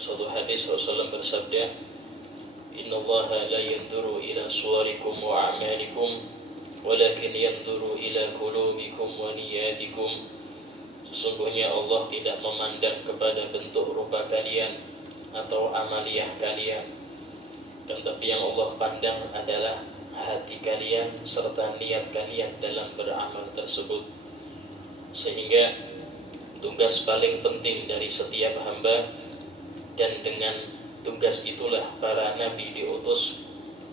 suatu hadis Rasulullah bersabda, "Innallaha la yanzuru ila suwarikum wa a'malikum, walakin yanzuru ila qulubikum wa niyatikum." Sesungguhnya Allah tidak memandang kepada bentuk rupa kalian atau amaliyah kalian, tetapi yang Allah pandang adalah hati kalian serta niat kalian dalam beramal tersebut. Sehingga tugas paling penting dari setiap hamba, dan dengan tugas itulah para nabi diutus,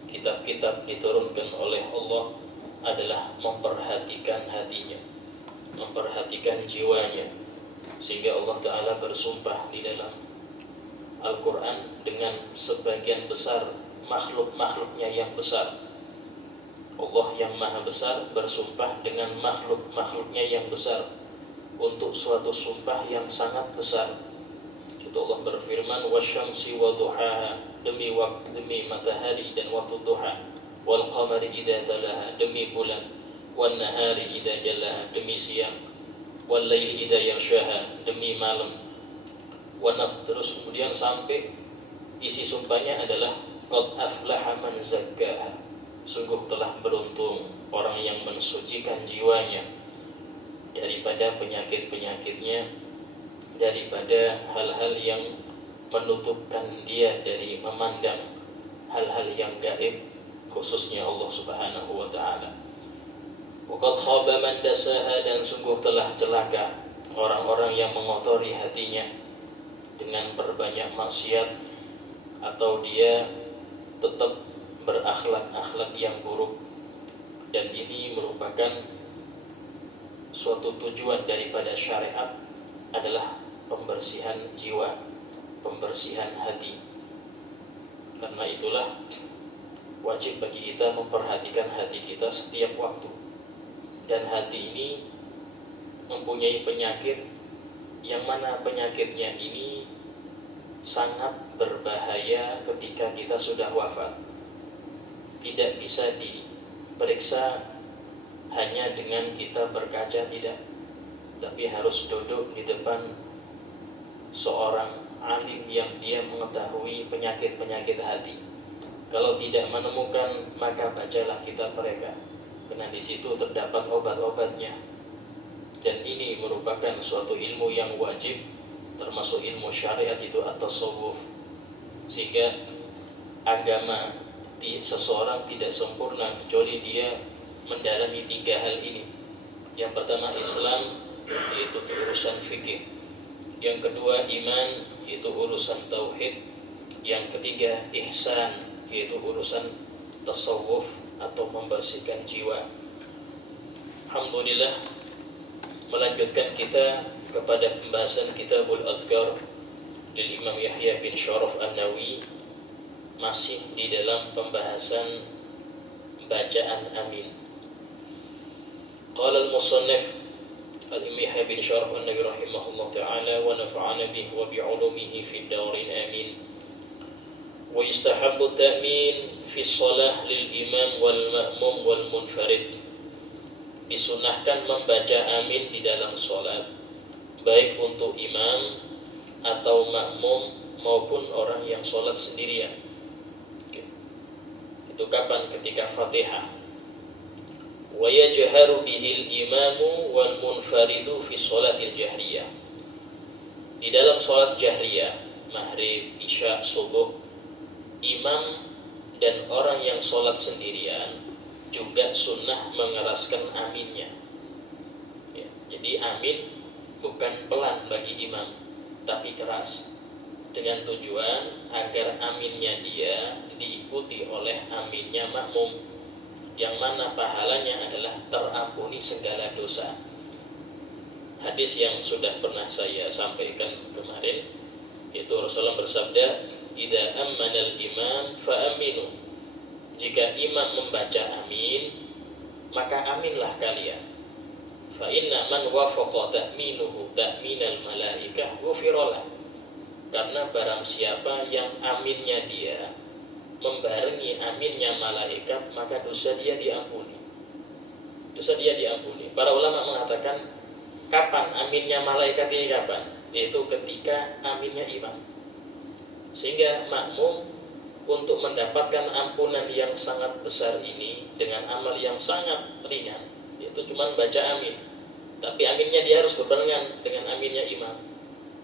kitab-kitab diturunkan oleh Allah, adalah memperhatikan hatinya, memperhatikan jiwanya. Sehingga Allah Ta'ala bersumpah di dalam Al-Quran dengan sebagian besar makhluk-makhluknya yang besar. Allah yang maha besar bersumpah dengan makhluk-makhluknya yang besar untuk suatu sumpah yang sangat besar. Itu Allah berfirman, "Wasyamsi wa duhaha," demi matahari dan waktu duha, "wal qamari idza talaha," demi bulan, "wan nahari idza jallaha," demi siang, "wal laili idza yaghshaha," demi malam, terus kemudian sampai isi sumpahnya adalah qad aflaha man zakkaha, sungguh telah beruntung orang yang mensucikan jiwanya daripada penyakit-penyakitnya, daripada hal-hal yang menutupkan dia dari memandang hal-hal yang gaib, khususnya Allah Subhanahu wa Ta'ala. Wa qad khaba man dasaha, dan sungguh telah celaka orang-orang yang mengotori hatinya dengan berbanyak maksiat, atau dia tetap berakhlak-akhlak yang buruk. Dan ini merupakan suatu tujuan daripada syariat, adalah pembersihan jiwa, pembersihan hati. Karena itulah wajib bagi kita memperhatikan hati kita setiap waktu. Dan hati ini mempunyai penyakit, yang mana penyakitnya ini sangat berbahaya ketika kita sudah wafat. Tidak bisa diperiksa hanya dengan kita berkaca, tidak, tapi harus duduk di depan seorang alim yang dia mengetahui penyakit-penyakit hati. Kalau tidak menemukan, maka bacalah kitab mereka, karena di situ terdapat obat-obatnya. Dan ini merupakan suatu ilmu yang wajib, termasuk ilmu syariat itu at-tasawuf. Sehingga agama seseorang tidak sempurna kecuali dia mendalami 3 hal ini. Yang pertama Islam, yaitu urusan fikih. Yang kedua iman, yaitu urusan tauhid. Yang ketiga ihsan, yaitu urusan tasawuf atau membersihkan jiwa. Alhamdulillah, melanjutkan kita kepada pembahasan Kitabul Adhkar dari Imam Yahya bin Syaraf An-Nawawi, masih di dalam pembahasan bacaan amin. Qala al-musannif Al-Imam Yahya bin Syaraf An-Nawawi rahimahullah ta'ala wa nafa'ana bihi wa bi'ulumihi fid darin amin. Wa yustahabbu ta'min fi shalah lil imam wal ma'mum wal munfarid. Disunahkan membaca amin di dalam salat, baik untuk imam atau makmum maupun orang yang salat sendirian. Itu kapan? Ketika Fatihah. Wa yajharu bihil imamu wal munfaridu fi sholatil jahriyah. Di dalam sholat jahriyah, maghrib, isya, subuh, imam dan orang yang sholat sendirian juga sunnah mengeraskan aminnya. Ya, jadi amin bukan pelan bagi imam, tapi keras, dengan tujuan agar aminnya dia diikuti oleh aminnya makmum, yang mana pahalanya adalah terampuni segala dosa. Hadis yang sudah pernah saya sampaikan kemarin, itu Rasulullah bersabda, "Idza ammanal imam fa aminu." Jika imam membaca amin, maka aminlah kalian. Fa inna man wafaqa ta'minuhu ta'minal malaikah ghufiralah. Karena barang siapa yang aminnya dia membarengi aminnya malaikat, maka dosa dia diampuni. Dosa dia diampuni. Para ulama mengatakan, kapan aminnya malaikat ini kapan? Yaitu ketika aminnya imam. Sehingga makmum untuk mendapatkan ampunan yang sangat besar ini dengan amal yang sangat ringan, yaitu cuma baca amin, tapi aminnya dia harus berbarengan dengan aminnya imam,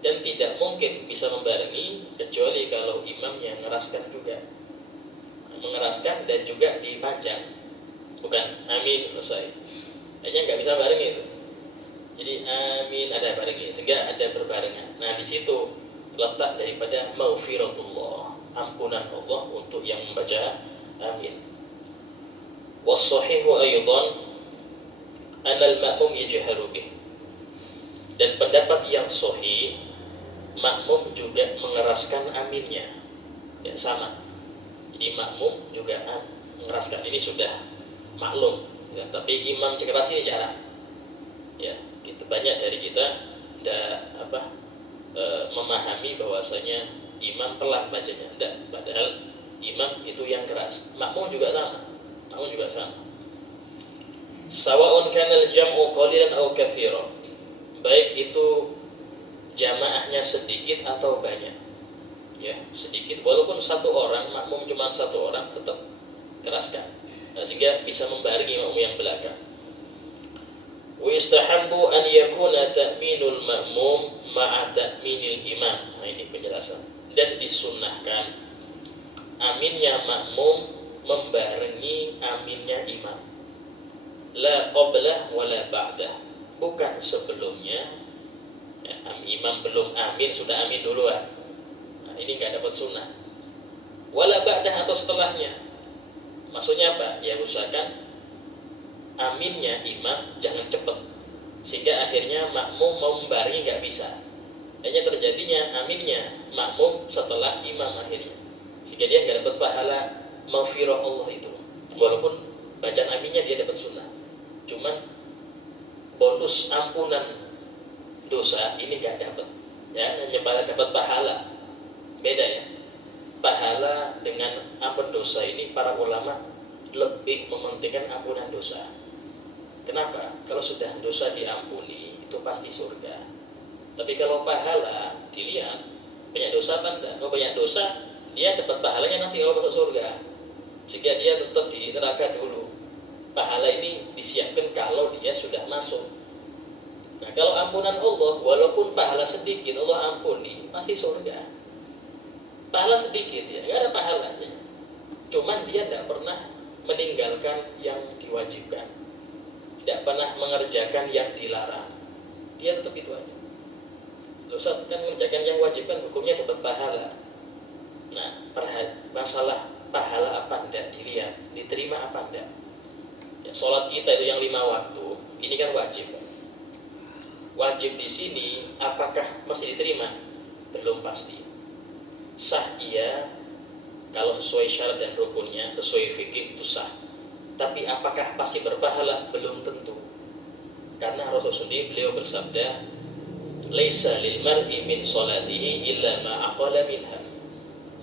dan tidak mungkin bisa membarengi kecuali kalau imamnya mengeraskan juga, mengeraskan dan juga dipanjang, bukan amin selesai, hanya nggak bisa bareng itu. Jadi amin ada barengi, sehingga ada berbarengan. Nah di situ letak daripada maufiratullah, ampunan Allah untuk yang membaca amin. Was-sahihu aydan anal ma'mum yajharu bih. Dan pendapat yang sahih, makmum juga mengeraskan aminnya. Ya sama. Jadi makmum juga mengeraskan, ini sudah maklum. Ya, tapi imam cekeras ini jarang. Ya, kita banyak dari kita memahami bahwasanya imam pelan bacanya, enggak, padahal imam itu yang keras. Makmum juga sama. Sawa'un kana al-jam'u qalilan aw katsiran. Baik itu jamaahnya sedikit atau banyak. Ya, sedikit walaupun satu orang, makmum cuma satu orang tetap keraskan. Nah, sehingga bisa membarengi makmum yang belakang. Wa istahabbu an yakuna ta'minul ma'mum ma'a ta'minil imam. Nah, ini penjelasan. Dan disunnahkan aminnya makmum membarengi aminnya imam. La qablah wala ba'dah. Bukan sebelumnya. Ya, imam belum amin sudah amin duluan. Nah, ini enggak dapat sunnah. Wala ba'dah atau setelahnya. Maksudnya apa? Ya usahakan aminnya imam jangan cepat, sehingga akhirnya makmum mau membarengi nggak bisa. Hanya terjadinya aminnya makmum setelah imam akhirnya, sehingga dia nggak dapat pahala maghfirah Allah itu. Walaupun bacaan aminnya dia dapat sunnah, cuman bonus ampunan dosa ini nggak dapat. Ya, hanya dapat pahala. Beda ya. Pahala dengan ampun dosa ini para ulama lebih mementingkan ampunan dosa. Kenapa? Kalau sudah dosa diampuni itu pasti surga. Tapi kalau pahala dilihat banyak dosa apa enggak? Kalau banyak dosa dia dapat pahalanya nanti kalau masuk surga. Sehingga dia tetap di neraka dulu. Pahala ini disiapkan kalau dia sudah masuk. Nah, kalau ampunan Allah walaupun pahala sedikit Allah ampuni pasti surga. Pahala sedikit ya, enggak ada pahalanya. Cuman dia tidak pernah meninggalkan yang diwajibkan, tidak pernah mengerjakan yang dilarang, dia tetap itu aja. Dosa kan mengerjakan yang wajib kan hukumnya dapat pahala. Nah, masalah pahala apa enggak dilihat, diterima apa enggak. Ya, sholat kita itu yang 5 waktu, ini kan wajib. Wajib di sini apakah masih diterima? Belum pasti. Sah iya, kalau sesuai syarat dan rukunnya, sesuai fikih itu sah. Tapi apakah pasti berpahala? Belum tentu. Karena Rasul sendiri beliau bersabda, "Laisa lil mar'i min salatihi illa ma aqala minha."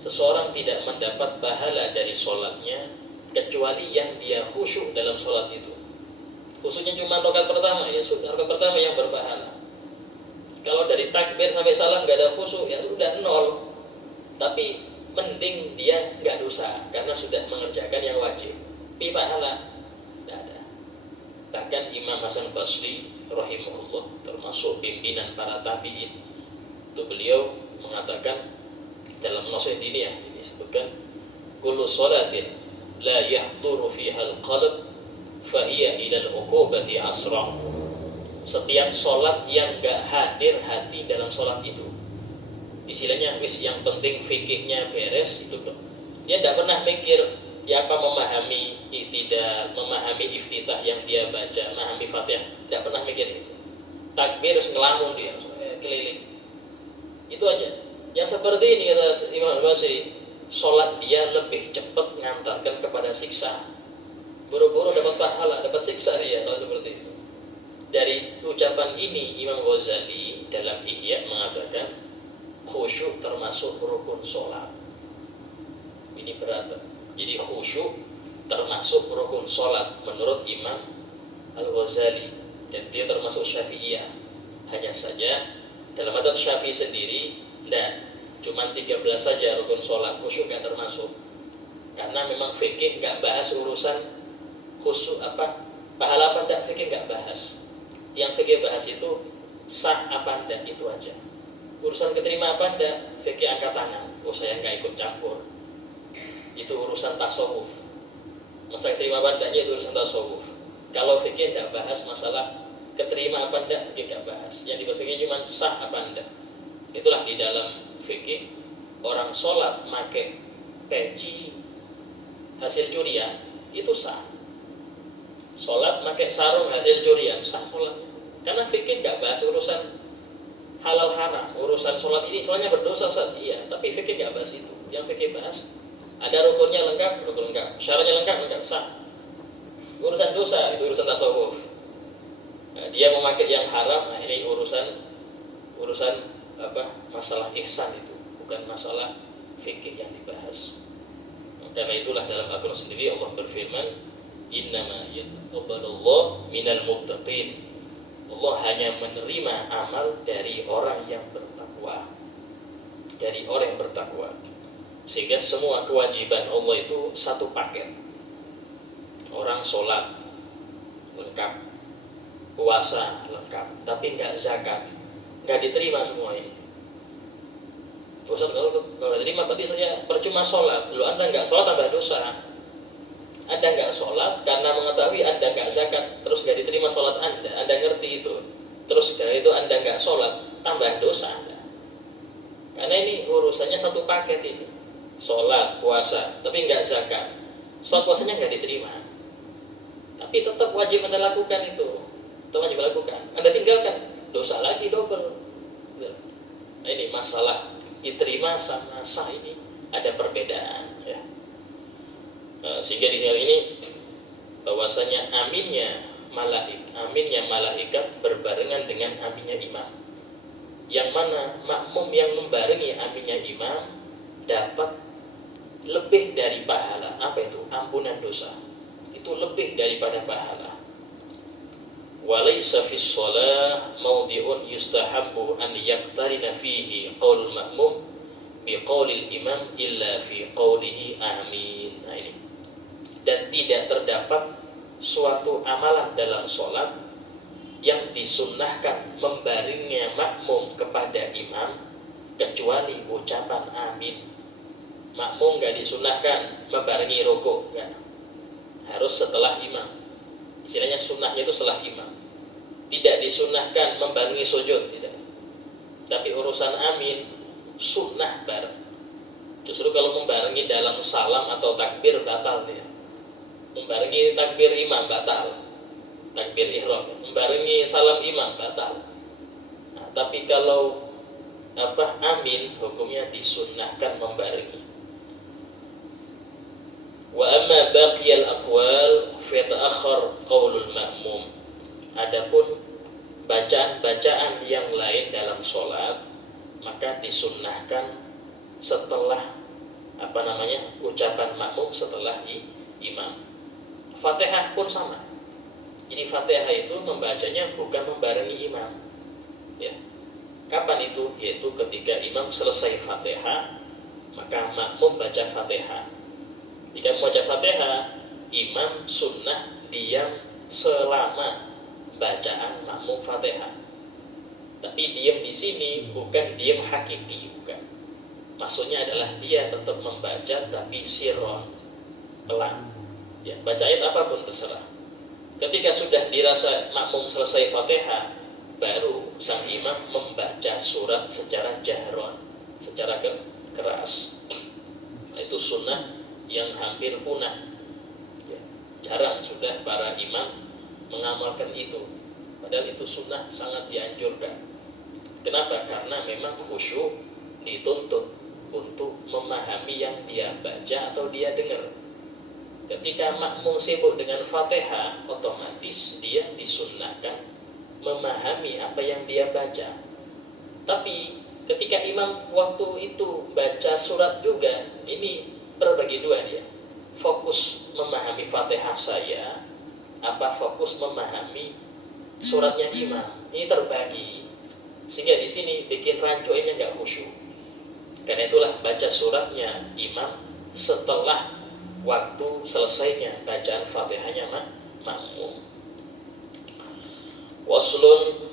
Seseorang tidak mendapat pahala dari sholatnya kecuali yang dia khusyuk dalam sholat itu. Khusyuknya cuma rakaat pertama, ya sudah rakaat pertama yang berpahala. Kalau dari takbir sampai salam nggak ada khusyuk, ya sudah 0. Tapi mending dia nggak dosa karena sudah mengerjakan yang wajib. Tapi pahala tidak ada. Bahkan Imam Hasan Basri rahimahullah termasuk pimpinan para tabi'in, itu beliau mengatakan dalam nasihat ini ya, ini disebutkan kullu salatin la yahduru fiha al-qalb fahiya ila al-uqubati asra. Setiap salat yang enggak hadir hati dalam salat itu, istilahnya wis yang penting fikihnya beres itu loh. Dia tidak pernah mikir ya apa memahami iktidal, memahami iftitah yang dia baca, memahami Fatihah, tidak pernah mikir itu. Takbir harus ngelamun dia, keliling. Itu aja. Yang seperti ini kata Imam Basri, sholat dia lebih cepat mengantarkan kepada siksa. Buru-buru dapat pahala, dapat siksa dia kalau seperti itu. Dari ucapan ini Imam Ghazali dalam Ihya mengatakan khusyuk termasuk rukun sholat. Ini berat. Jadi khusyuk termasuk rukun sholat menurut Imam Al-Ghazali, dan dia termasuk Syafi'iyah. Hanya saja dalam mazhab Syafi'i sendiri Cuman 13 saja rukun sholat, khusyuk nggak termasuk. Karena memang fikih nggak bahas urusan khusyuk pahala apa enggak, fikih nggak bahas. Yang fikih bahas itu sah apa enggak, itu aja. Urusan keterima apa enggak, fikih angkat tangan. Oh, saya nggak ikut campur. Itu urusan tasawuf. Masalah keterima apa enggaknya itu urusan tasawuf. Kalau fikih nggak bahas masalah keterima apa enggak, fikih nggak bahas. Yang dibahas fikih cuma sah apa enggak. Itulah di dalam fikih orang sholat pakai peci hasil curian itu sah. Sholat pakai sarung hasil curian sah sholatnya. Karena fikih nggak bahas urusan halal haram, urusan sholat ini sholatnya berdosa Ustaz, iya, tapi fikih nggak bahas itu. Yang fikih bahas ada rukunnya lengkap, rukun lengkap, syaratnya lengkap, sah. Urusan dosa itu urusan tasawuf. Nah, dia memakai yang haram, nah ini urusan masalah ihsan, itu bukan masalah fikih yang dibahas. Karena itulah dalam Al-Quran sendiri Allah berfirman, innama yataqabbalullahu minal muttaqin. Allah hanya menerima amal dari orang yang bertakwa. Dari orang yang bertakwa. Sehingga semua kewajiban Allah itu satu paket. Orang sholat lengkap, puasa lengkap, tapi nggak zakat, nggak diterima semua ini. Ustaz, kalau diterima berarti saja percuma sholat. Lu Anda nggak sholat tambah dosa. Anda nggak sholat karena mengetahui Anda nggak zakat, terus nggak diterima sholat Anda ngerti itu. Terus dari itu Anda nggak sholat, tambah dosa Anda. Karena ini urusannya satu paket ini. Sholat, puasa, tapi nggak zakat. Sholat puasanya nggak diterima. Tapi tetap wajib Anda lakukan itu. Tetap wajib lakukan. Anda tinggalkan, dosa lagi double. Nah, ini masalah diterima sama sah ini ada perbedaan, ya. Sehingga di sini ini bahwasanya aminnya malaikat berbarengan dengan aminnya imam. Yang mana makmum yang membarengi aminnya imam dapat lebih dari pahala. Apa itu? Ampunan dosa. Itu lebih daripada pahala. Walaysa fis shalah mawdi'un yustahabbu an yaqtarina fihi qaul ma'mum biqaulil imam illa fi qaulihi amin. Nah ini. Dan tidak terdapat suatu amalan dalam sholat yang disunnahkan membaringnya makmum kepada imam kecuali ucapan amin. Makmum nggak disunnahkan membarengi rukuk, nggak. Harus setelah imam. Istilahnya sunnahnya itu setelah imam. Tidak disunnahkan membarengi sujud, tidak. Tapi urusan amin sunnah bareng. Justru kalau membarengi dalam salam atau takbir batal dia. Membarengi takbir imam batal. Takbir ihram, membarengi salam imam batal. Nah, tapi kalau amin hukumnya disunnahkan membarengi. Wa amma baqiyal aqwal fa ta'akhkhar qaulul ma'mum. Adapun bacaan-bacaan yang lain dalam sholat maka disunnahkan setelah ucapan makmum setelah imam. Fatihah pun sama. Jadi Fatihah itu membacanya bukan membarengi imam. Ya. Kapan itu? Yaitu ketika imam selesai Fatihah, maka makmum baca Fatihah. Jika membaca Fatihah, imam sunnah diam selama bacaan makmum Fatihah. Tapi diam di sini bukan diam hakiki, bukan. Maksudnya adalah dia tetap membaca tapi sirron, pelan. Ya, baca ayat apapun terserah. Ketika sudah dirasa makmum selesai Fatihah, baru sang imam membaca surat secara jahron, secara keras. Nah, itu sunnah yang hampir punah. Ya, jarang sudah para imam mengamalkan itu. Padahal itu sunnah sangat dianjurkan. Kenapa? Karena memang khusyuk dituntut untuk memahami yang dia baca atau dia dengar. Ketika makmum sibuk dengan Fatihah, otomatis dia disunnahkan memahami apa yang dia baca. Tapi ketika imam waktu itu baca surat juga, ini terbagi dua dia. Fokus memahami Fatihah saya, apa fokus memahami suratnya imam. Ini terbagi. Sehingga di sini bikin rancunya nggak khusyuk. Karena itulah baca suratnya imam setelah waktu selesainya bacaan Fatihahnya makmum. Waslun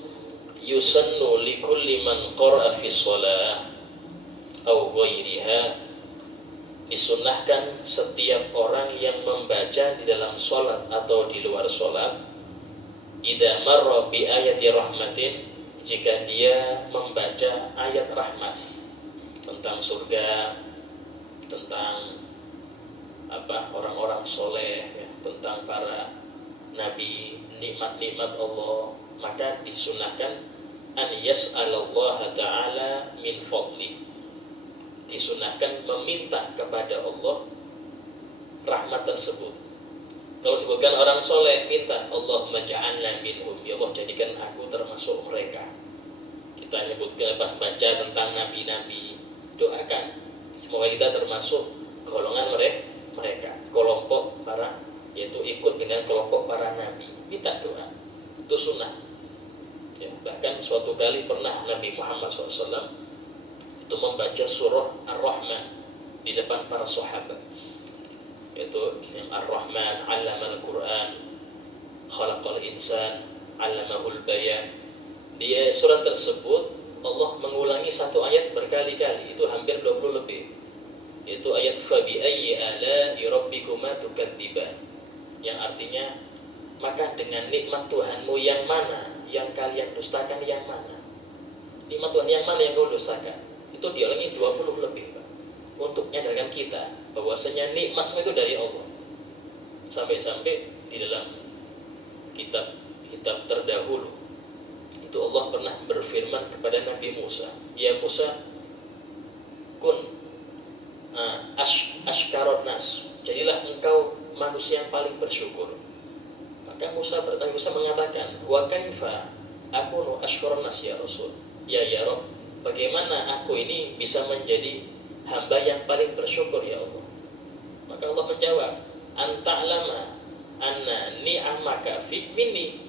yusannu likulli man qara'a fi shalah au ghairiha, disunnahkan setiap orang yang membaca di dalam sholat atau di luar sholat, idza marra bi ayati rahmatin, jika dia membaca ayat rahmat tentang surga, tentang orang-orang soleh, ya, tentang para nabi, nikmat-nikmat Allah, maka disunahkan an yas'alallaha ta'ala min fadli, disunahkan meminta kepada Allah rahmat tersebut. Kalau sebutkan orang soleh, minta Allahumma ja'alna minhum, ya Allah jadikan aku termasuk mereka. Kita menyebutkan pas baca tentang nabi-nabi, doakan semoga kita termasuk golongan mereka, kelompok para, yaitu ikut dengan kelompok para nabi. Minta doa, itu sunnah ya. Bahkan suatu kali pernah Nabi Muhammad SAW itu membaca surah Ar-Rahman di depan para sahabat, yaitu Ar-Rahman 'allamal Qur'an khalaqal insan 'allamahul bayan. Di surat tersebut Allah mengulangi satu ayat berkali-kali, itu hampir 20 lebih, yaitu ayat fa bi ayyi ala'i rabbikuma tukadziban, yang artinya maka dengan nikmat Tuhanmu yang mana yang kalian dustakan, yang mana nikmat Tuhan yang mana yang kau dustakan. Itu diulangi 20 lebih, Pak, untuk menyadarkan kita bahwasanya nikmat semua itu dari Allah. Sampai-sampai di dalam kitab terdahulu itu Allah pernah berfirman kepada Nabi Musa, ya Musa, kun ashkaron nas, jadilah engkau manusia yang paling bersyukur. Maka Musa mengatakan, wa kaifa akunu ashkaron nas ya Rasul, ya Rabb, bagaimana aku ini bisa menjadi hamba yang paling bersyukur ya Allah. Maka Allah menjawab, anta'lama anna ni'amaka fi minni,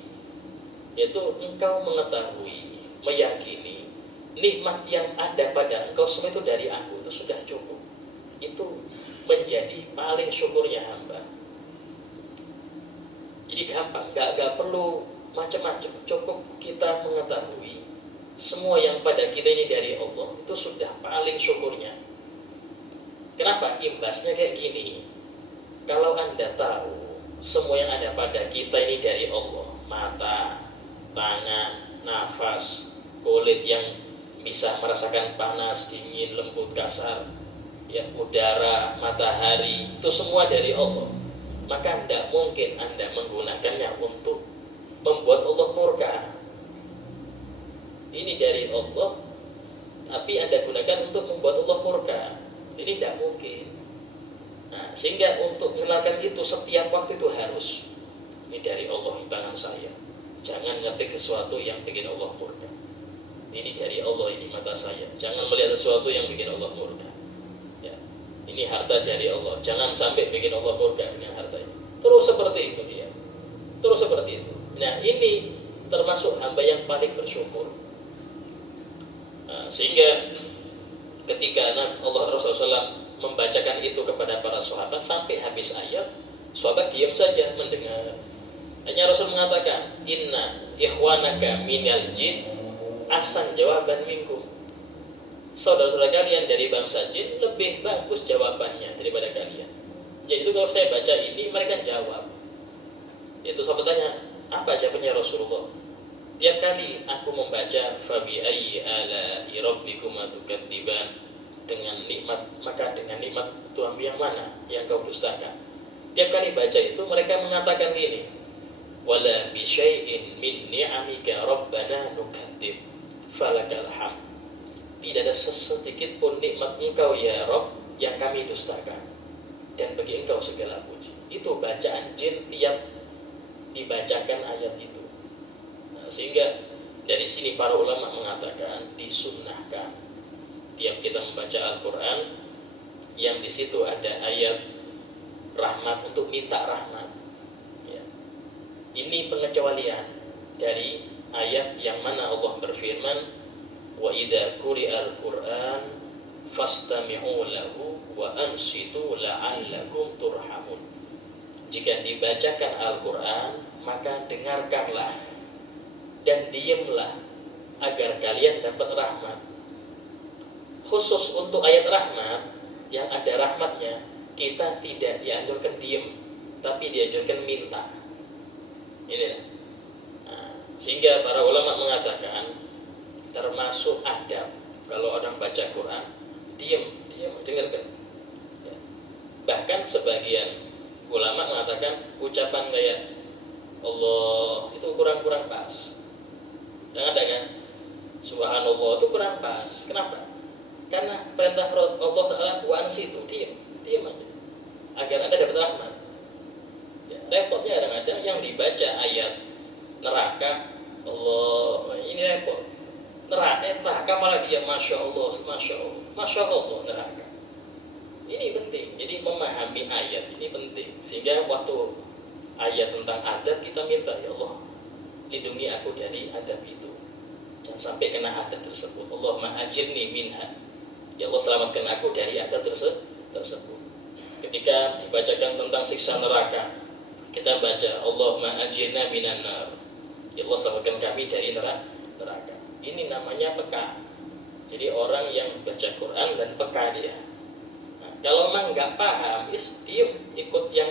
yaitu engkau mengetahui, meyakini nikmat yang ada pada engkau semua itu dari aku, itu sudah cukup. Itu menjadi paling syukurnya hamba. Jadi gampang, gak perlu macam-macam, cukup kita mengetahui semua yang pada kita ini dari Allah, itu sudah paling syukurnya. Kenapa? Imbasnya kayak gini, kalau Anda tahu semua yang ada pada kita ini dari Allah, mata, tangan, nafas, kulit yang bisa merasakan panas, dingin, lembut, kasar, ya, udara, matahari, itu semua dari Allah, maka tidak mungkin Anda menggunakannya untuk membuat Allah murka. Ini dari Allah, tapi Anda gunakan untuk membuat Allah murka. Ini tidak mungkin. Nah, sehingga untuk melakukan itu setiap waktu itu harus, ini dari Allah di tangan saya. Jangan ngetik sesuatu yang bikin Allah murka. Ini dari Allah, ini mata saya. Jangan melihat sesuatu yang bikin Allah murka. Ya. Ini harta dari Allah. Jangan sampai bikin Allah murka dengan harta ini. Terus seperti itu dia. Terus seperti itu. Nah, ini termasuk hamba yang paling bersyukur. Nah, sehingga ketika Allah Rasulullah SAW membacakan itu kepada para sahabat sampai habis ayat, sahabat diam saja mendengar. Hanya Rasul mengatakan, inna ikhwanaka minal jin asan jawaban minkum. Saudara-saudara kalian dari bangsa jin lebih bagus jawabannya daripada kalian. Jadi itu kalau saya baca ini mereka jawab. Itu sahabat tanya, apa jawabannya Rasulullah? Tiap kali aku membaca fabi ayyi ala'i rabbikuma tukadziban, dengan nikmat, maka dengan nikmat Tuhan yang mana yang kau dustakan. Tiap kali baca itu mereka mengatakan gini, wala bi syai'in min ni'amika rabbana nukadzib falakal hamd. Tidak ada sesedikit pun nikmat engkau ya Rabb yang kami dustakan, dan bagi engkau segala puji. Itu bacaan jin tiap dibacakan ayat itu. Nah, sehingga dari sini para ulama mengatakan disunnahkan tiap kita membaca Al-Quran yang di situ ada ayat rahmat untuk minta rahmat. Ya. Ini pengecualian dari ayat yang mana Allah berfirman, wa idza quri'al Qur'an fastami'u lahu wa ansitu la'allakum turhamun. Jika dibacakan Al-Quran, maka dengarkanlah dan diamlah agar kalian dapat rahmat. Khusus untuk ayat rahmat yang ada rahmatnya, kita tidak dianjurkan diam, tapi dianjurkan minta. Ini. Nah, sehingga para ulama mengatakan termasuk adab kalau orang baca Quran, diam, dengarkan. Ya. Bahkan sebagian ulama mengatakan ucapan kayak Allah itu kurang pas. Dan ada kan? Subhanallah itu kurang pas. Kenapa? Karena perintah Allah Ta'ala wansi itu diam aja agar Anda dapat rahmat. Ya, repotnya kadang-kadang yang dibaca ayat neraka, Allah ini repot. Neraka malah dia Masya Allah neraka. Ini penting. Jadi memahami ayat ini penting. Sehingga waktu ayat tentang adab kita minta, ya Allah lindungi aku dari adab itu, jangan sampai kena adab tersebut. Allahumma ajirni minha, ya Allah selamatkan aku dari adab tersebut. Ketika dibacakan tentang siksa neraka, kita baca Allahumma ajirna minan nar, ya Allah selamatkan kami dari neraka. Ini namanya peka. Jadi orang yang baca Quran dan peka dia. Nah, kalau memang nggak paham, diam, ikut yang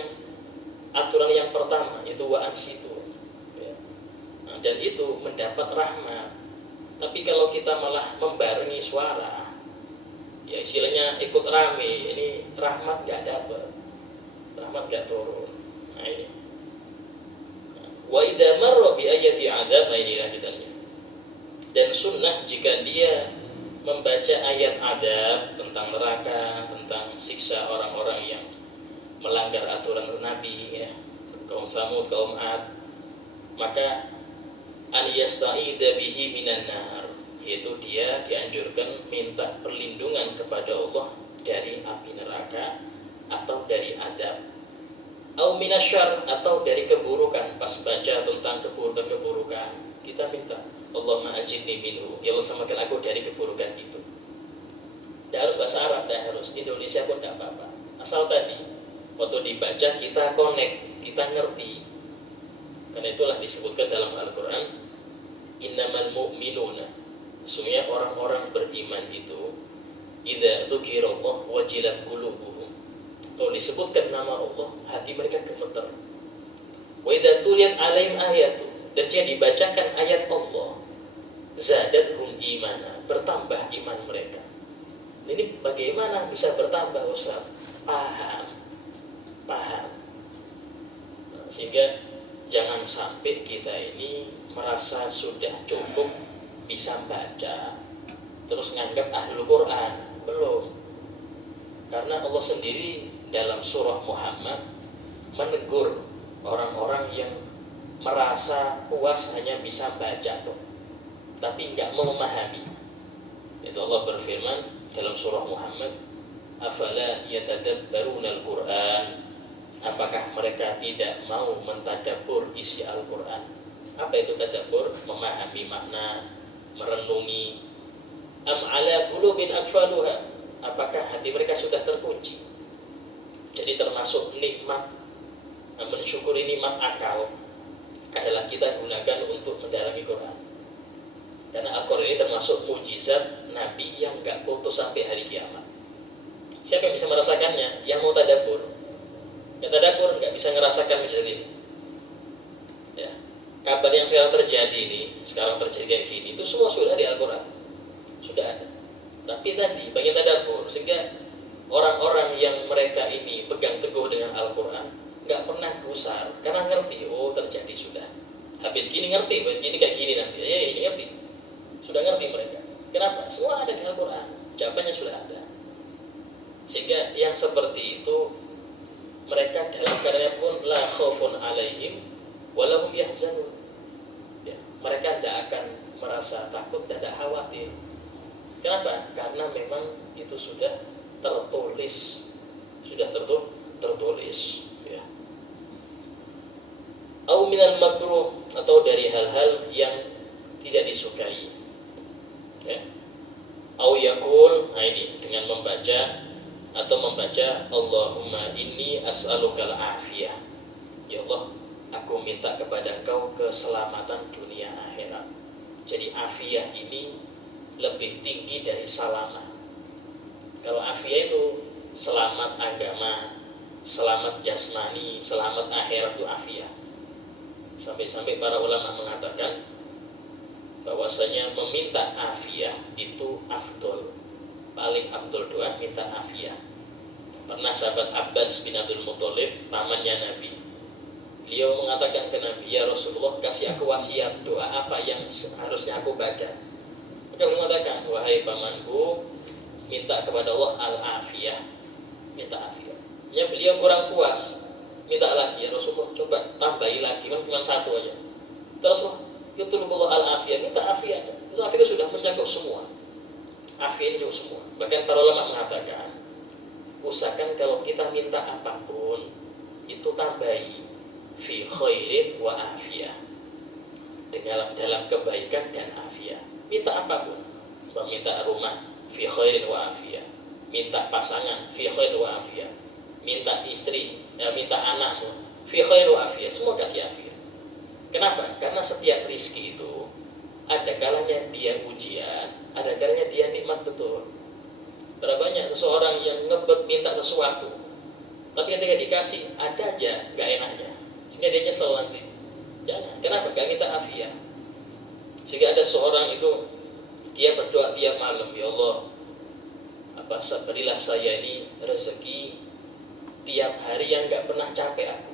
aturan yang pertama itu wa ansitu. Ya. Nah, dan itu mendapat rahmat. Tapi kalau kita malah membarengi suara, ya istilahnya ikut rame, ini rahmat nggak dapat, rahmat nggak turun. Nah ini. Wa idza marra bi ayati adab, ini lanjutannya. Dan sunnah jika dia membaca ayat adab tentang neraka, tentang siksa orang-orang yang melanggar aturan Nabi, ya, kaum Samud, kaum Ad, maka an yasta'idza bihi minan nar, yaitu dia dianjurkan minta perlindungan kepada Allah dari api neraka atau dari adab, au minasyarr, atau dari keburukan. Pas baca tentang keburukan kita minta Allahumma ajirni minhu, ya Allah selamatkan aku dari keburukan itu. Tidak harus bahasa Arab, tidak harus Indonesia pun tidak apa-apa, asal tadi waktu dibaca kita connect, kita ngerti. Karena itulah disebutkan dalam Al-Quran, innamal mu'minuna, sesungguhnya orang-orang beriman itu idza dzukirallah wajilat qulubuhum, kalau disebutkan nama Allah hati mereka gemeter. Wa idza tuliyat alaihim ayatu, dan jika dibacakan ayat Allah zadatuhum imana, bertambah iman mereka. Ini bagaimana bisa bertambah, Ustaz? Paham. Nah, sehingga jangan sampai kita ini merasa sudah cukup bisa baca terus nganggap ahlul Quran. Belum. Karena Allah sendiri dalam surah Muhammad menegur orang-orang yang merasa puas hanya bisa baca tapi enggak mau memahami. Itu Allah berfirman dalam surah Muhammad, afala yatadabbarunal Quran, apakah mereka tidak mau mentadabbur isi Al-Quran? Apa itu tadabbur? Memahami makna, merenungi. Am ala qulubin aqfaluha, apakah hati mereka sudah terkunci? Jadi termasuk nikmat, mensyukuri nikmat akal adalah kita gunakan untuk mendalami Quran. Karena Al-Quran ini termasuk mukjizat Nabi yang gak putus sampai hari kiamat. Siapa yang bisa merasakannya? Yang mau tadabbur. Yang tadabbur gak bisa ngerasakan mukjizat ini. Ya. Kabar yang sekarang terjadi kayak gini, itu semua sudah di Al-Quran. Sudah ada. Tapi tadi bagian tadabbur, sehingga orang-orang yang mereka ini pegang teguh dengan Al-Quran gak pernah gusar, karena ngerti, oh terjadi sudah. Habis gini ngerti, habis gini kayak gini nanti. Ya ini ngerti. Sudah ngerti mereka. Kenapa? Semua ada di Al-Quran. Jawabannya sudah ada. Sehingga yang seperti itu mereka dalam keadaan pun la khaufun alaihim walahum yahzanun. Ya, mereka tidak akan merasa takut, tidak khawatir. Kenapa? Karena memang itu sudah tertulis. Sudah tertulis. Ya. Au minal makruh, atau dari hal-hal yang tidak disukai. Ya. Au yaqul, nah ini dengan membaca Allahumma inni as'alukal afiyah. Ya Allah, aku minta kepada Engkau keselamatan dunia akhirat. Jadi afiyah ini lebih tinggi dari salamah. Kalau afiyah itu selamat agama, selamat jasmani, selamat akhirat, itu afiyah. Sampai-sampai para ulama mengatakan bahwasanya meminta afiyah itu afdol, paling afdol doa minta afiyah. Pernah sahabat Abbas bin Abdul Muthalib, pamannya Nabi, beliau mengatakan ke Nabi, ya Rasulullah, kasih aku wasiat, doa apa yang harusnya aku baca. Maka beliau mengatakan, wahai pamanku, minta kepada Allah al-afiyah, minta afiyah. Ya, beliau kurang puas, minta lagi, ya Rasulullah, coba tambahi lagi, cuma satu aja. Terus yutulubullah al-afiyah, minta afiyah. Itu afiyah sudah mencakup semua. Afiyah itu semua. Bahkan para ulama mengatakan, usahakan kalau kita minta apapun, itu tambahi fi khairin wa afiyah, dalam kebaikan dan afiyah. Minta apapun, minta rumah fi khairin wa afiyah, minta pasangan fi khairin wa afiyah, minta istri, minta anakmu fi khairin wa afiyah, semua kasih afiyah. Kenapa? Karena setiap rizki itu ada kalanya dia ujian, ada kalanya dia nikmat betul. Berapa banyak seseorang yang ngebet minta sesuatu, tapi ketika dikasih ada aja gak enaknya, sehingga dia nyesel nanti. Jangan. Kenapa? Gak minta afiyah. Sehingga ada seorang itu dia berdoa tiap malam, ya Allah, berilah saya ini rezeki tiap hari yang gak pernah capek aku.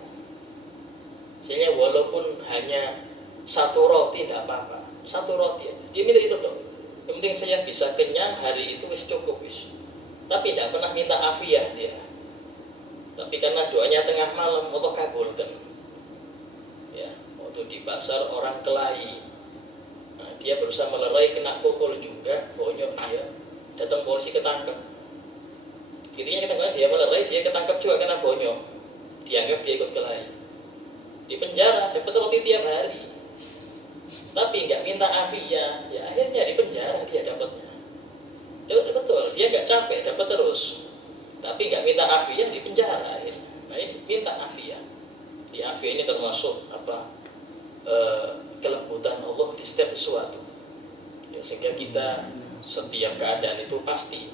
Sehingga walaupun hanya satu roti tidak apa-apa, satu roti, dia minta itu dong. Yang penting saya bisa kenyang hari itu wis cukup wis. Tapi tidak pernah minta afiyah dia. Tapi karena doanya tengah malam, Allah kabulkan. Ya, waktu di pasar orang kelahi, nah, dia berusaha melerai, kena pukul juga, bonyok dia, datang polisi ketangkep. Intinya kita dia melerai, dia ketangkep juga kena bonyok, dianggap dia ikut kelahi. Di penjara, dapat roti tiap hari, tapi nggak minta afiyah, ya akhirnya di penjara dia dapatnya. Betul, dia nggak capek, dapat terus, tapi nggak minta afiyah, di penjara akhirnya. Nah, ini minta afiyah. Di afiyah ini termasuk kelembutan Allah di setiap sesuatu. Ya, sehingga kita setiap keadaan itu pasti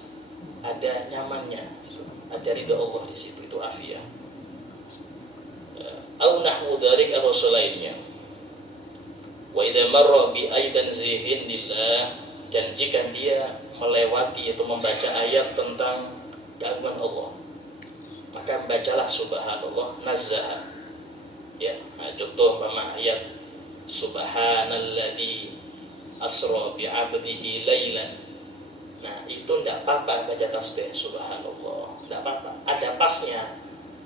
ada nyamannya, ada ridho Allah di situ, itu afiyah. Au nahwu dzalik atau selainnya. Wa idza marra bi ayatin zihin lillah, dan jika dia melewati atau membaca ayat tentang keagungan Allah, maka bacalah subhanallah nazzaha. Ya, nah, contoh umpama ayat subhanalladzi asra bi 'abdihi lailan. Nah, itu enggak apa-apa baca tasbih subhanallah, enggak apa-apa. Ada pasnya.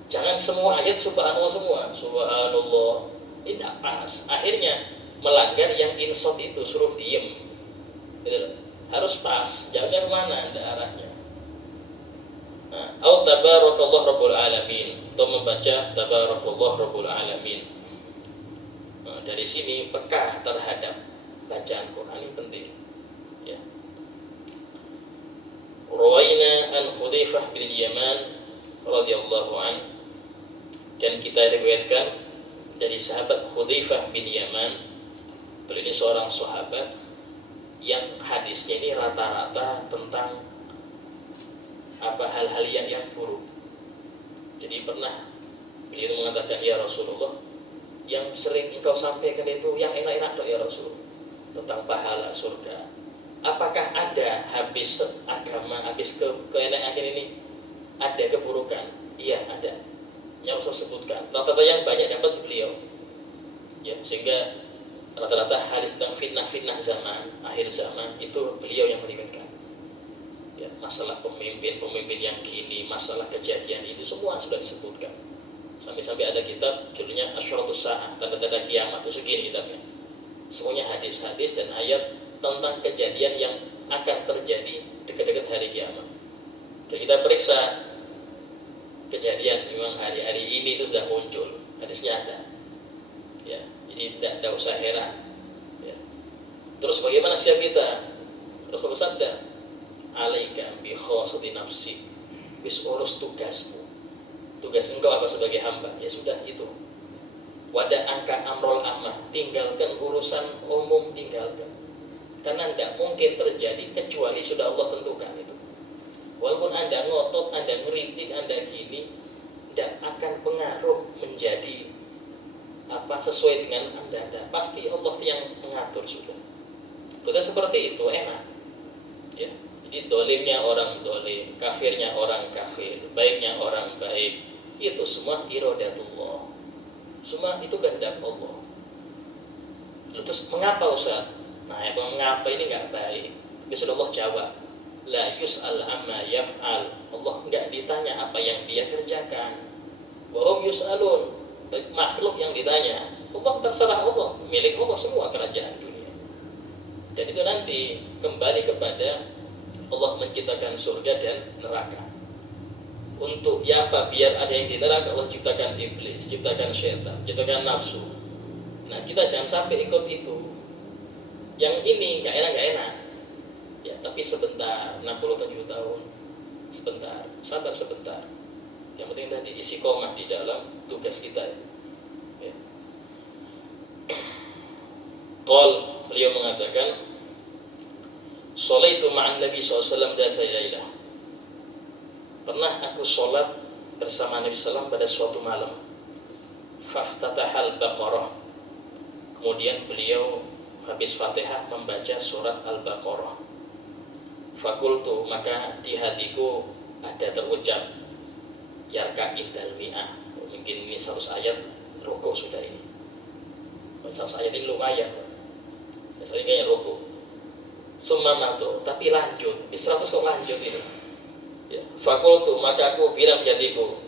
Jangan semua ayat subhanallah semua, subhanallah, ini tidak pas. Akhirnya melanggar yang insot itu, suruh diem. Gitu. Harus pas, jangan kemana anda arahnya. Nah, au tabarakallah rabbul alamin, atau membaca tabarakallah rabbul alamin. Nah, dari sini peka terhadap bacaan Quran ini penting. Ya. Rawaina an Hudzaifah bin Yaman radhiyallahu an, dan kita riwayatkan dari sahabat Hudzaifah bin Yaman. Beliau ini seorang sahabat yang hadisnya ini rata-rata tentang hal-hal yang buruk. Jadi pernah beliau mengatakan, ya Rasulullah, yang sering engkau sampaikan itu yang enak-enak dok ya Rasul, tentang pahala surga. Apakah ada habis agama, habis keenakan ini ada keburukan? Iya ada. Yang Rasul sebutkan rata-rata yang banyak dapat beliau, ya, sehingga rata-rata hadis tentang fitnah-fitnah zaman akhir zaman itu beliau yang meriwayatkan. Ya, masalah pemimpin yang kini, masalah kejadian itu semua sudah disebutkan. Sampai-sampai ada kitab judulnya Asyratus Sa'ah, tanda-tanda kiamat, itu segini kitabnya. Semuanya hadis-hadis dan ayat tentang kejadian yang akan terjadi dekat-dekat hari kiamat. Dan kita periksa kejadian memang hari-hari ini itu sudah muncul, hadisnya ada. Ya, jadi tidak usah heran. Ya. Terus bagaimana siap kita? Rasul bersabda, alaika bi khassati nafsik. Wis urus tugasmu. Tugas engkau apa sebagai hamba? Ya sudah itu. Wada angka amrol amah, tinggalkan urusan umum, tinggalkan. Karena tidak mungkin terjadi kecuali sudah Allah tentukan itu. Walaupun Anda ngotot, Anda ngeritik, Anda gini, tidak akan pengaruh menjadi apa sesuai dengan Anda. Pasti Allah yang mengatur sudah. Sudah seperti itu enak. Ya. Jadi dolimnya orang dolim, kafirnya orang kafir, baiknya orang baik, itu semua iradatullah. Semua itu kehendak Allah. Terus mengapa Ustaz? Nah, mengapa ini nggak baik? Besok Allah jawab, la yus'al amma yaf'al. Allah nggak ditanya apa yang dia kerjakan. Wa hum yus'alun. Makhluk yang ditanya. Allah terserah Allah, milik Allah semua kerajaan dunia. Dan itu nanti kembali kepada Allah menciptakan surga dan neraka. Untuk ya apa? Biar ada yang di neraka, Allah ciptakan iblis, ciptakan syaitan, ciptakan nafsu. Nah, kita jangan sampai ikut itu. Yang ini nggak enak. Ya, tapi sebentar, 67 tahun. Sebentar, sabar sebentar. Yang penting tadi istiqomah di dalam tugas kita. Ya. Beliau mengatakan, "Sholaitu ma'an Nabi SAW data lailah." Pernah aku sholat bersama Nabi SAW pada suatu malam. Faftatahal Baqarah. Kemudian beliau habis Fatihah membaca surat Al-Baqarah. Fakultu, maka di hatiku ada terucap, yarka indal mi'ah. Mungkin ini 100 ayat rukuk sudah ini. 100 ayat ini lumayan. Misalnya kayaknya rukuk. Summamatu, tapi lanjut. Di 100 kok lanjut itu. Ya. Fakultu, maka aku bilang di hatiku,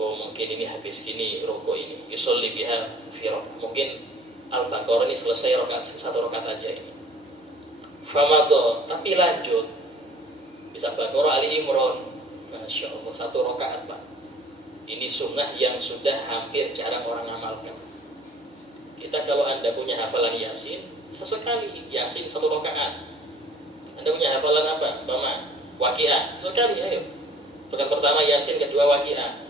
oh mungkin ini habis gini rukuk ini. Yusolli biha firaq. Mungkin Al-Baqarah ini selesai satu rakaat aja ini. Famado, tapi lanjut. Bisa Baqarah Ali Imran. Masya Allah, satu rakaat Pak. Ini sunnah yang sudah hampir jarang orang amalkan. Kita kalau Anda punya hafalan Yasin, sesekali Yasin satu rakaat. Anda punya hafalan apa? Umpama Waqiah, sekali ayo. Rakaat pertama Yasin, kedua Waqiah.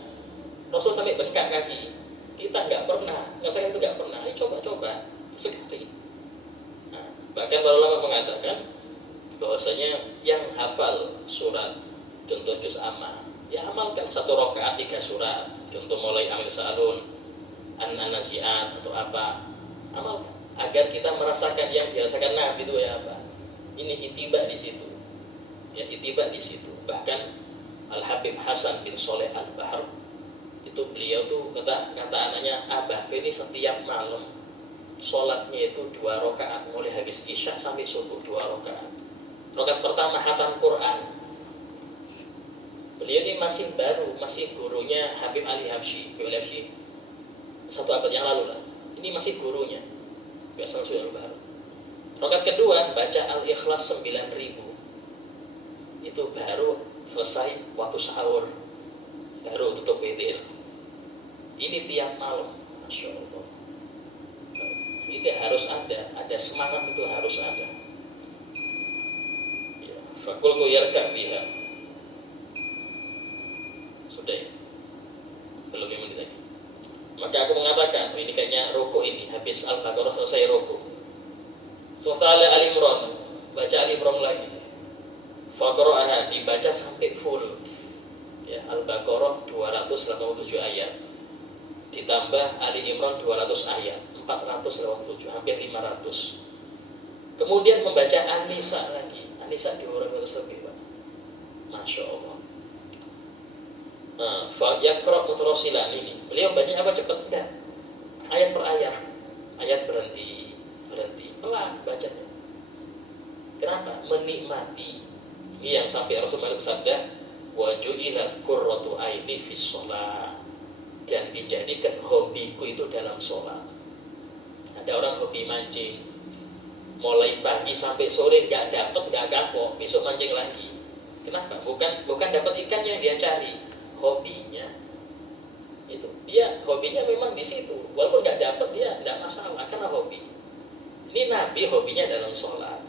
Rasul sampai bengkak kaki. Kita nggak pernah, saya itu nggak pernah. Ayo coba sekali. Nah, bahkan para ulama mengatakan bahwasanya yang hafal surat, contoh juz amma, ya amalkan satu rakaat 3 surat. Contoh mulai Amil Sa'alun, An-Nazi'at atau apa, amalkan agar kita merasakan yang dirasakan Nabi itu ya apa. Ini itiba di situ. Ya itiba di situ. Bahkan Al-Habib Hasan bin Soleh Al-Bahr itu beliau tuh kata anaknya, Abah ini setiap malam sholatnya itu 2 rakaat mulai habis isya sampai subuh 2 rakaat. Rakaat pertama hatam Quran. Beliau ini masih baru, masih gurunya Habib Ali Habsyi. Habib Ali Habsyi 1 abad yang lalu lah. Ini masih gurunya. Biasa sudah baru. Rakaat kedua baca Al-Ikhlas 9.000. Itu baru selesai waktu sahur, baru tutup witir. Ini tiap malam, Masya Allah. Itu harus ada semangat itu harus ada. Ya, fakultu yarka biha. Sudah ya? Belum 5 menit lagi. Maka aku mengatakan, ini kayaknya rukuk ini, habis Al-Baqarah selesai rukuk. Selesai Al-Imran, baca Al-Imran lagi. Faqra'aha, dibaca sampai full. Ya, Al-Baqarah 287 ayat. Ditambah Ali Imran 200 ayat, 487, hampir 500. Kemudian membaca An-Nisa lagi. An-Nisa 200 lebih, Pak. Masya Allah. Yaqra' mutarasilan ini. Beliau banyak apa cepat? Enggak. Ayat per ayat. Ayat berhenti. Pelan bacanya. Kenapa? Menikmati. Ini yang sampai Rasulullah bersabda, wa ju'ilat qurratu aini fis shalah. Dan dijadikan hobiku itu dalam sholat. Ada orang hobi mancing, mulai pagi sampai sore nggak dapat, nggak kapok, besok mancing lagi. Kenapa? Bukan dapat ikan yang dia cari, hobinya itu. Dia hobinya memang di situ, walaupun nggak dapat dia nggak masalah karena hobi. Ini Nabi hobinya dalam sholat.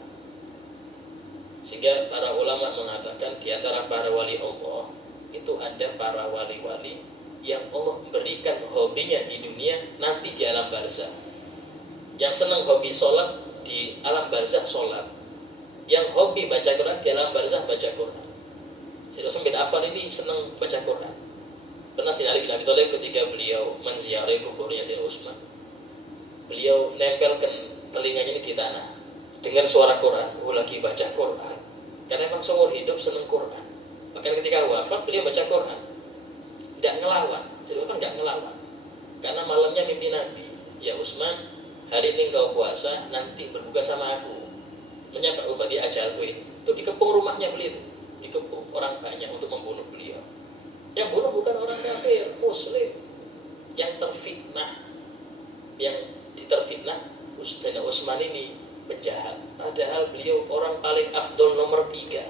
Sehingga para ulama mengatakan di antara para wali Allah itu ada para wali-wali yang Allah berikan hobinya di dunia, nanti di alam barzakh. Yang senang hobi sholat di alam barzakh sholat, yang hobi baca Quran di alam barzakh baca Quran. Sayyidina Utsman bin Affan ini senang baca Quran. Pernah Sayyidina Ali bin Abi Thalib ketika beliau menziarahi kuburnya Sayyidina Utsman, beliau nempelkan telinganya ini di tanah, dengar suara Quran, lagi baca Quran. Karena memang seumur hidup senang Quran. Bahkan ketika wafat beliau baca Quran, tidak ngelawan. Sayyidina tidak ngelawan. Karena malamnya mimpi Nabi, ya Utsman, hari ini engkau puasa, nanti berbuka sama aku, menyapa upati ajalku ini. Itu dikepung rumahnya beliau, dikepung orang banyak untuk membunuh beliau. Yang bunuh bukan orang kafir, muslim yang terfitnah, yang diterfitnah. Sayyidina Utsman ini penjahat, padahal beliau orang paling afdol nomor 3.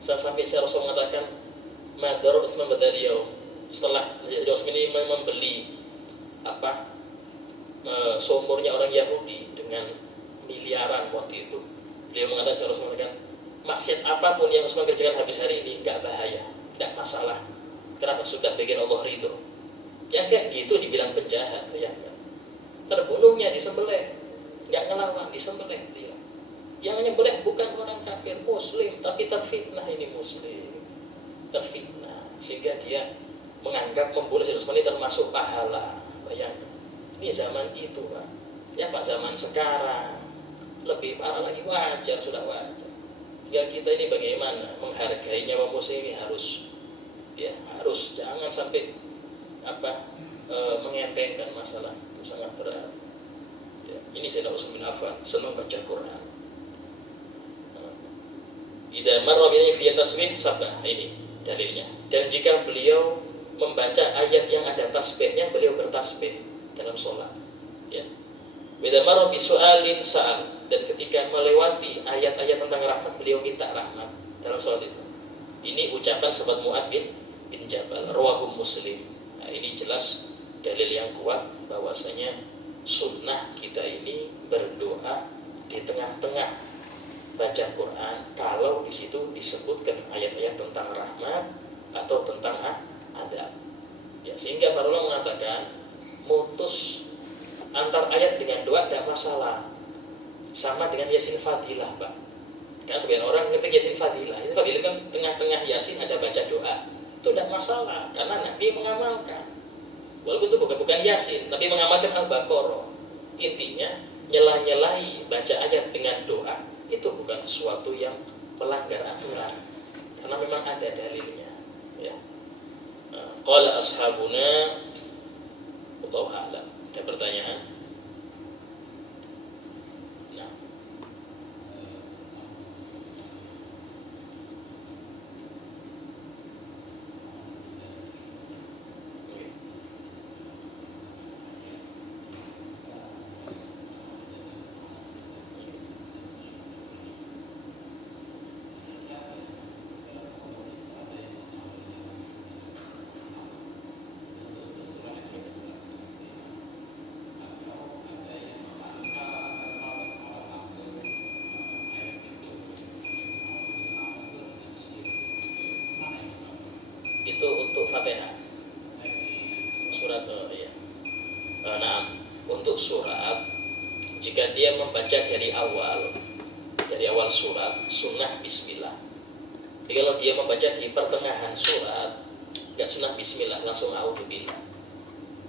Sampai saya Rasul mengatakan madar Utsman badaliyau, setelah Sayyidina Utsman ini membeli sumurnya orang Yahudi dengan miliaran waktu itu, beliau mengatakan, saya Rasul mengatakan, maksiat apapun yang Utsman kerjakan habis hari ini enggak bahaya, enggak masalah. Kenapa? Sudah bikin Allah ridho. Yang kayak gitu dibilang penjahat, ya kan? Terbunuhnya disembelih, nggak ngelawan, disembelih dia. Yang nyembelih bukan orang kafir, muslim, tapi terfitnah ini muslim, terfitnah, sehingga dia menganggap membunuh Sayyidina Utsman ini termasuk pahala. Bayangkan, ini zaman itu Pak. Ya Pak, zaman sekarang lebih parah lagi, wajar, sudah wajar. Ya kita ini bagaimana menghargai nyawa muslim ini harus jangan sampai mengentengkan masalah itu, sangat berat. Ya, ini Sayyidina Utsman bin Affan senang baca Quran. Idza marra bihi fi tasbih sabah, ini dalilnya. Dan jika beliau membaca ayat yang ada tasbihnya, beliau bertasbih dalam sholat. Ya. Idza marra bi su'alin sa'al, dan ketika melewati ayat-ayat tentang rahmat, beliau minta rahmat dalam sholat itu. Ini ucapan sahabat Mu'adz bin Jabal, rawahu Muslim. Nah, ini jelas dalil yang kuat bahwasanya sunnah kita ini berdoa di tengah-tengah baca Quran kalau di situ disebutkan ayat-ayat tentang rahmat atau tentang adab. Ya, sehingga para ulama mengatakan mutus antar ayat dengan doa tidak masalah. Sama dengan Yasin Fadilah, Pak. Karena sebagian orang ngerti Yasin Fadilah. Yasin Fadilah kan tengah-tengah Yasin ada baca doa. Itu tidak masalah karena Nabi mengamalkan. Walaupun itu bukan Yasin, tapi mengamalkan Al-Baqarah. Intinya nyela-nyelai baca ayat dengan doa itu bukan sesuatu yang melanggar aturan, karena memang ada dalilnya. Ya. Qala ashabuna, wallahu a'lam. Ada pertanyaan? Nah. Itu untuk Fatihah. Surat nah, untuk surat jika dia membaca dari awal surat, sunnah bismillah. Jadi kalau dia membaca di pertengahan surat, enggak sunnah bismillah, langsung a'udzubillah.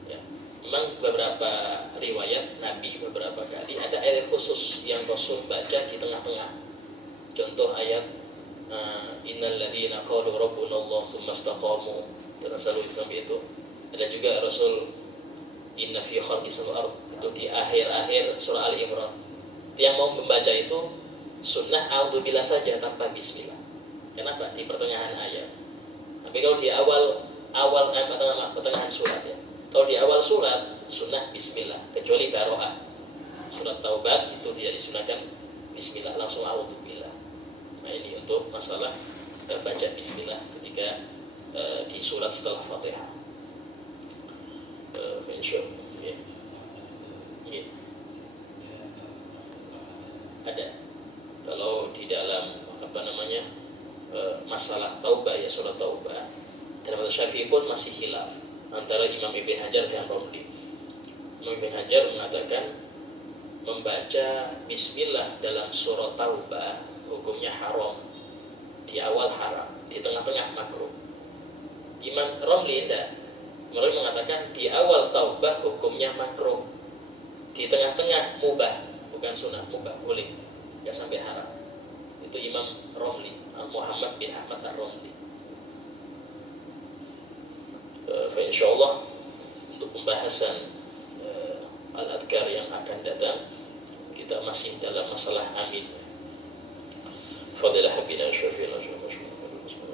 Ya. Memang beberapa riwayat Nabi beberapa kali ada ayat khusus yang Rasul baca di tengah-tengah. Contoh ayat innal ladzina qalu rabbuna Allah tsumma istaqamu, tanazzalul itu. Ada juga Rasul inna fi khalqis samawati itu di akhir-akhir surah Ali Imran. Yang mau membaca itu sunnah a'udzubillah saja tanpa bismillah. Kenapa? Di pertengahan ayat. Tapi kalau di pertengahan surat ya. Kalau di awal surat sunnah bismillah, kecuali Baroah. Surat Taubat itu tidak disunahkan bismillah, langsung a'udzubillah. Nah, ini untuk masalah baca bismillah ketika di surat setelah Fatihah. Insyaallah. Ya. Ya. Ada. Kalau di dalam masalah taubah ya, surat taubah. Dan mazhab Syafi'i pun masih khilaf antara Imam Ibn Hajar dan Romli. Imam Ibn Hajar mengatakan membaca bismillah dalam surat taubah hukumnya haram. Di awal haram, di tengah-tengah makruh. Imam Romli tidak. Imam Romli mengatakan di awal taubah hukumnya makruh, di tengah-tengah mubah, bukan sunnah, mubah, boleh, nggak sampai haram. Itu Imam Romli, Muhammad bin Ahmad Ar-Romli. Insyaallah untuk pembahasan al-adhkar yang akan datang kita masih dalam masalah amin. Fadilah habina syafi'ina